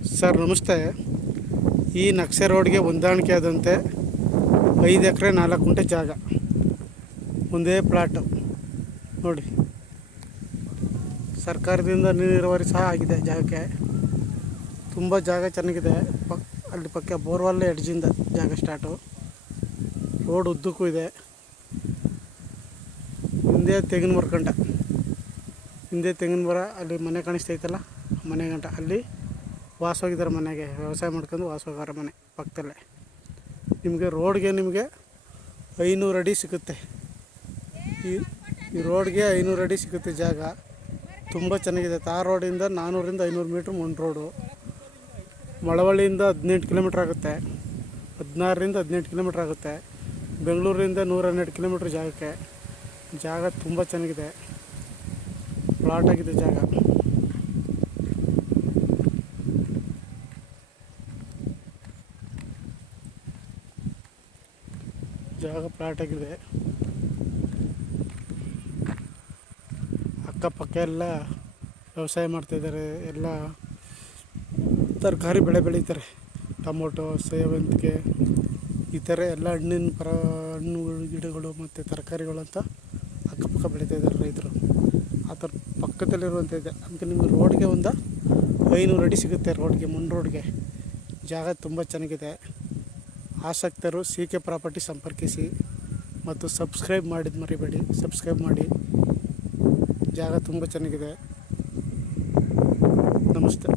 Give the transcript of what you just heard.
Sir, ನಮಸ್ತೆ. ಈ ನಕ್ಷೆ ರೋಡ್ಗೆ ಹೊಂದಾಣಿಕೆ ಆದಂತೆ ಐದು ಎಕರೆ, ನಾಲ್ಕು ಗುಂಟೆ ಜಾಗ. ಒಂದೇ ಪ್ಲಾಟು. ನೋಡಿ. ಸರ್ಕಾರದಿಂದ ನೀರಾವರಿ ಸಹ ಆಗಿದೆ ಜಾಗಕ್ಕೆ. ತುಂಬ ಜಾಗ ಚೆನ್ನಾಗಿದೆ. ಪಕ್ ಅಲ್ಲಿ ಪಕ್ಕ ಬೋರ್ವೆಲ್ ಎಡ್ಜಿಂದ ಜಾಗ ಸ್ಟಾರ್ಟು. ರೋಡ್ ಉದ್ದಕ್ಕೂ ಇದೆ. ಹಿಂದೆ ತೆಂಗಿನ ಮರ ಗಂಟ ಹಿಂದೆ ತೆಂಗಿನ ಮರ ಅಲ್ಲಿ ಮನೆ ಕಾಣಿಸ್ತೈತಲ್ಲ ಮನೆ ಗಂಟ. ಅಲ್ಲಿ ವಾಸವಾಗಿದ್ದಾರೆ ಮನೆಗೆ, ವ್ಯವಸಾಯ ಮಾಡ್ಕೊಂಡು ವಾಸವಾಗಾರ ಮನೆ ಪಕ್ಕದಲ್ಲೇ. ನಿಮಗೆ ರೋಡ್ಗೆ ನಿಮಗೆ ಐನೂರು ಅಡಿ ಸಿಗುತ್ತೆ. ಈ ಈ ರೋಡ್ಗೆ ಐನೂರು ಅಡಿ ಸಿಗುತ್ತೆ ಜಾಗ. ತುಂಬ ಚೆನ್ನಾಗಿದೆ. ತಾರ್ ರೋಡಿಂದ ನಾನ್ನೂರಿಂದ ಐನೂರು ಮೀಟ್ರ್ ಮುಂಡ್ ರೋಡು. ಮಳವಳ್ಳಿಯಿಂದ ಹದಿನೆಂಟು ಕಿಲೋಮೀಟ್ರ್ ಆಗುತ್ತೆ. ಹದಿನಾರರಿಂದ ಹದಿನೆಂಟು ಕಿಲೋಮೀಟ್ರ್ ಆಗುತ್ತೆ. ಬೆಂಗಳೂರಿಂದ ನೂರ ಹನ್ನೆರಡು ಕಿಲೋಮೀಟ್ರ್ ಜಾಗಕ್ಕೆ. ಜಾಗ ತುಂಬ ಚೆನ್ನಾಗಿದೆ. ಫ್ಲಾಟ್ ಆಗಿದೆ ಜಾಗ. ಜಾಗ ಪ್ಲಾಟ್ ಆಗಿದೆ. ಅಕ್ಕಪಕ್ಕ ಎಲ್ಲ ವ್ಯವಸಾಯ ಮಾಡ್ತಾಯಿದ್ದಾರೆ ಎಲ್ಲ ತರಕಾರಿ ಬೆಳೆ ಬೆಳೀತಾರೆ. ಟೊಮೊಟೊ, ಸೇವಂತಿಗೆ, ಈ ಥರ ಎಲ್ಲ ಹಣ್ಣಿನ ಪರ ಹಣ್ಣುಗಳು ಗಿಡಗಳು ಮತ್ತು ತರಕಾರಿಗಳು ಅಂತ ಅಕ್ಕಪಕ್ಕ ಬೆಳೀತಾ ಇದ್ದಾರೆ ರೈತರು. ಆ ಥರ ಪಕ್ಕದಲ್ಲಿರುವಂಥ ಇದೆ. ಅದಕ್ಕೆ ನಿಮಗೆ ರೋಡ್ಗೆ ಒಂದು ಐನೂರು ಅಡಿ ಸಿಗುತ್ತೆ ರೋಡ್ಗೆ, ಮುನ್ ರೋಡ್ಗೆ. ಜಾಗ ತುಂಬ ಚೆನ್ನಾಗಿದೆ. ಆಸಕ್ತರು ಸಿ ಕೆ ಪ್ರಾಪರ್ಟಿ ಸಂಪರ್ಕಿಸಿ ಮತ್ತು ಸಬ್ಸ್ಕ್ರೈಬ್ ಮಾಡಿದ ಮರಿಬೇಡಿ. ಸಬ್ಸ್ಕ್ರೈಬ್ ಮಾಡಿ. ಜಾಗ ತುಂಬ ಚೆನ್ನಾಗಿದೆ. ನಮಸ್ತೆ.